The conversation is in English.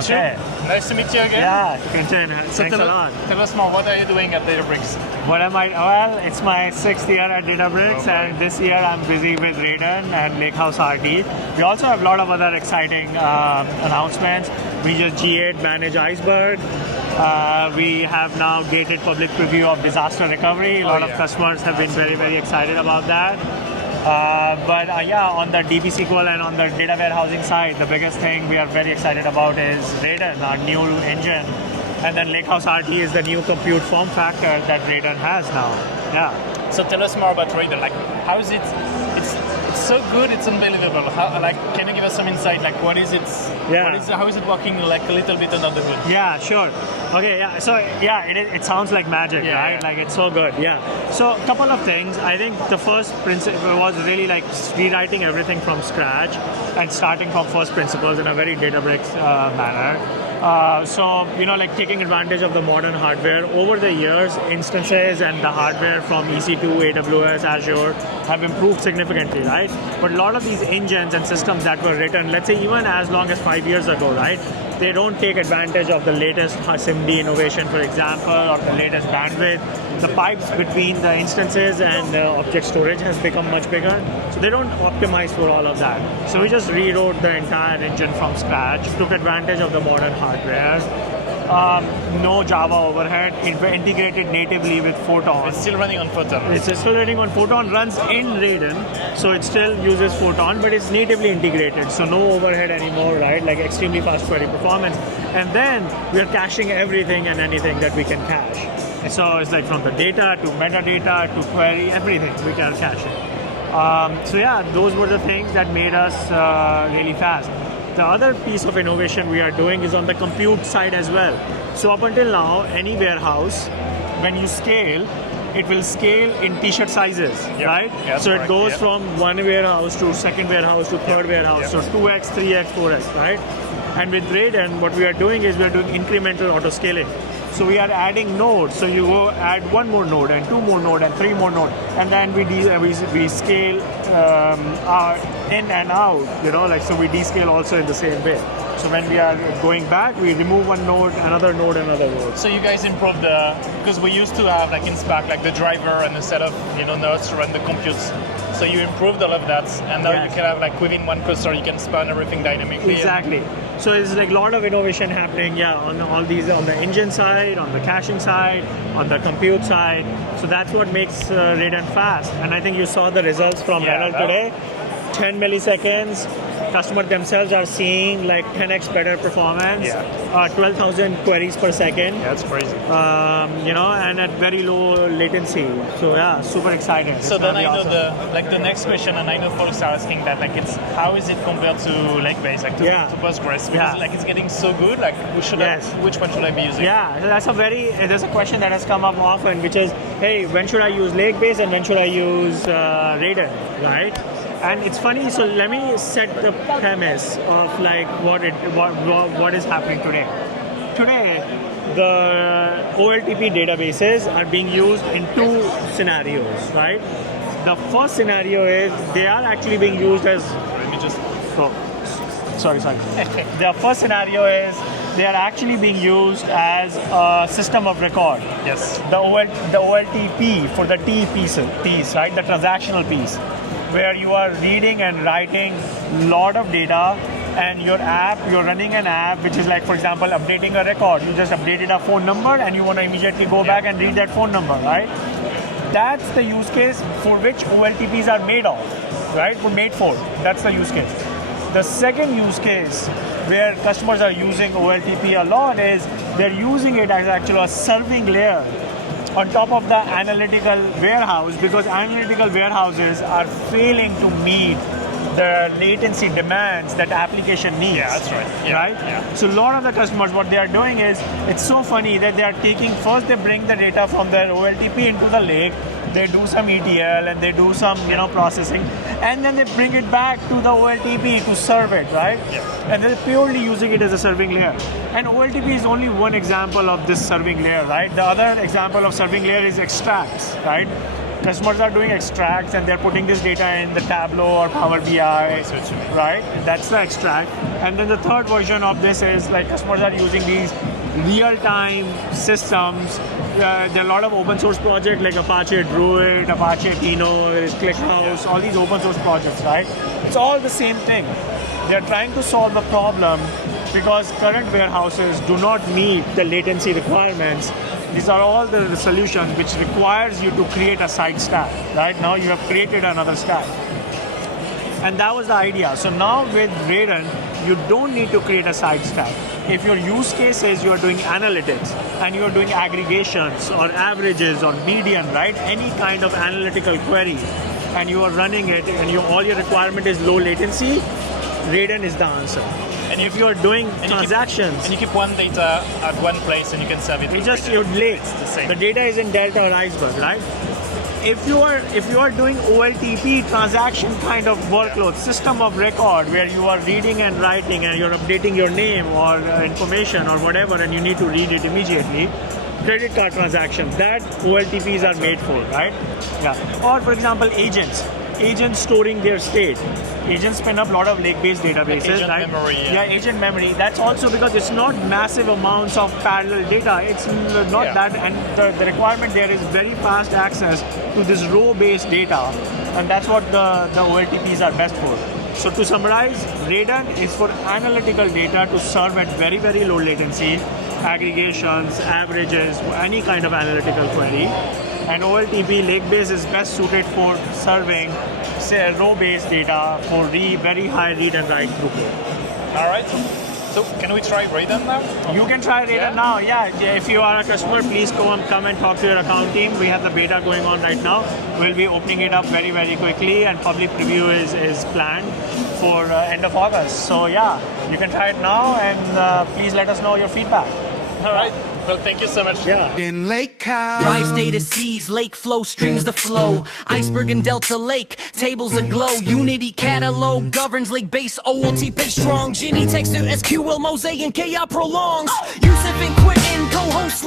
Kunchu, nice to meet you again. Yeah, Kunchu, thanks a lot. Tell us more, what are you doing at Databricks? Well, it's my 6th year at Databricks, and this year I'm busy with Reyden and Lakehouse RD. We also have a lot of other exciting announcements. We just GA'd Manage Iceberg. We have now gated public preview of disaster recovery. A lot of customers have been very, very excited about that. On the DB SQL and on the data warehousing side, the biggest thing we are very excited about is Reyden, our new engine. And then Lakehouse RT is the new compute form factor that Reyden has now. Yeah. So tell us more about Reyden. Like, how is it? It's so good. It's unbelievable. Can you give us some insight? Like, what is it? Yeah. How is it working? Like a little bit under the hood. Yeah, sure. Okay. Yeah. So it sounds like magic, right? Yeah. Like it's so good. Yeah. So a couple of things. I think the first principle was really like rewriting everything from scratch and starting from first principles in a very Databricks manner. Like taking advantage of the modern hardware. Over the years, instances and the hardware from EC2, AWS, Azure have improved significantly, right? But a lot of these engines and systems that were written, let's say even as long as 5 years ago, right? They don't take advantage of the latest SIMD innovation, for example, or the latest bandwidth. The pipes between the instances and the object storage has become much bigger, so they don't optimize for all of that. So we just rewrote the entire engine from scratch, took advantage of the modern hardware. No Java overhead, integrated natively with Photon. It's still running on Photon. It's still running on Photon, runs in Reyden, so it still uses Photon, but it's natively integrated, so no overhead anymore, right? Like extremely fast query performance. And then we're caching everything and anything that we can cache. So it's like from the data to metadata to query, everything we can cache it. Those were the things that made us really fast. The other piece of innovation we are doing is on the compute side as well. So up until now, any warehouse, when you scale, it will scale in t-shirt sizes, right? Yeah, so it goes from one warehouse to second warehouse to third warehouse, so 2x, 3x, 4x, right? And with Reyden, what we are doing is we are doing incremental auto-scaling. So we are adding nodes. So you go add one more node and two more node and three more node, and then we scale in and out. So we descale also in the same way. So when we are going back, we remove one node, another node, another node. So you guys improved because we used to have like in Spark like the driver and the set of nodes to run the computes. So you improved all of that, and now you can have like within one cluster you can span everything dynamically. Exactly. So it's like a lot of innovation happening, on all these, on the engine side, on the caching side, on the compute side. So that's what makes Reyden fast. And I think you saw the results from Reyden today. 10 milliseconds. Customers themselves are seeing like 10x better performance, 12,000 queries per second. Yeah, that's crazy. And at very low latency. So super excited. So then I know the next question, and I know folks are asking that it's how is it compared to Lakebase, to Postgres? Because it's getting so good. Like which one should I be using? Yeah, there's a question that has come up often, which is, hey, when should I use Lakebase and when should I use Reyden, right? And it's funny, so let me set the premise of like what is happening today. Today, the OLTP databases are being used in two scenarios, right? The first scenario is they are actually being used as... Let me just... Sorry. The first scenario is they are actually being used as a system of record. Yes. The OLTP for the T piece, right? The transactional piece, where you are reading and writing a lot of data, and you're running an app which is like, for example, updating a record. You just updated a phone number and you want to immediately go back and read that phone number, right? That's the use case for which OLTPs are made of, right? Were made for. That's the use case. The second use case where customers are using OLTP a lot is they're using it as actually a serving layer on top of the analytical warehouse, because analytical warehouses are failing to meet the latency demands that application needs. Yeah, that's right. Right? Yeah. So a lot of the customers, what they are doing is, it's so funny that they are first they bring the data from their OLTP into the lake, they do some ETL and they do some processing, and then they bring it back to the OLTP to serve it, right? Yeah. And they're purely using it as a serving layer. And OLTP is only one example of this serving layer, right? The other example of serving layer is extracts, right? customers are doing extracts and they're putting this data in the Tableau or Power BI, right? That's the extract. And then the third version of this is like customers are using these real-time systems. There are a lot of open source projects like Apache Druid, Apache Tino, Lakehouse, all these open source projects, right? It's all the same thing. They're trying to solve the problem because current warehouses do not meet the latency requirements. These are all the solutions which requires you to create a side stack. Right now you have created another stack. And that was the idea. So now with Reyden, you don't need to create a side stack. If your use case is you are doing analytics and you are doing aggregations or averages or median, right? Any kind of analytical query, and you are running it and all your requirement is low latency, Reyden is the answer. And if you are doing transactions, and you keep one data at one place and you can serve it. It's just your lake. The data is in Delta and Iceberg, right? If you are doing OLTP transaction kind of workload, system of record, where you are reading and writing and you're updating your name or information or whatever, and you need to read it immediately, credit card transaction, that OLTPs are made for, right? Yeah. Or for example, agents storing their state. Agents spin up a lot of Lakebase databases, like agent right? memory, yeah, agent memory. That's also because it's not massive amounts of parallel data. It's not that, and the requirement there is very fast access to this row-based data, and that's what the OLTPs are best for. So to summarize, Reyden is for analytical data to serve at very, very low latency, aggregations, averages, any kind of analytical query. And OLTP, Lakebase, is best suited for serving, say, row-based data for very high read and write throughput. All right. So can we try Reyden now? You can try Reyden now, yeah. If you are a customer, please come and talk to your account team. We have the beta going on right now. We'll be opening it up very, very quickly, and public preview is planned for end of August. So yeah, you can try it now, and please let us know your feedback. All right. Well, thank you so much. Yeah. In Lakehouse. Rise data seas, lake flow, streams the flow. Iceberg and Delta Lake, tables aglow. Unity catalog governs Lakebase, OLTP strong. Ginny text to SQL, Mosaic and KI prolongs. Yusuf and Quentin co-host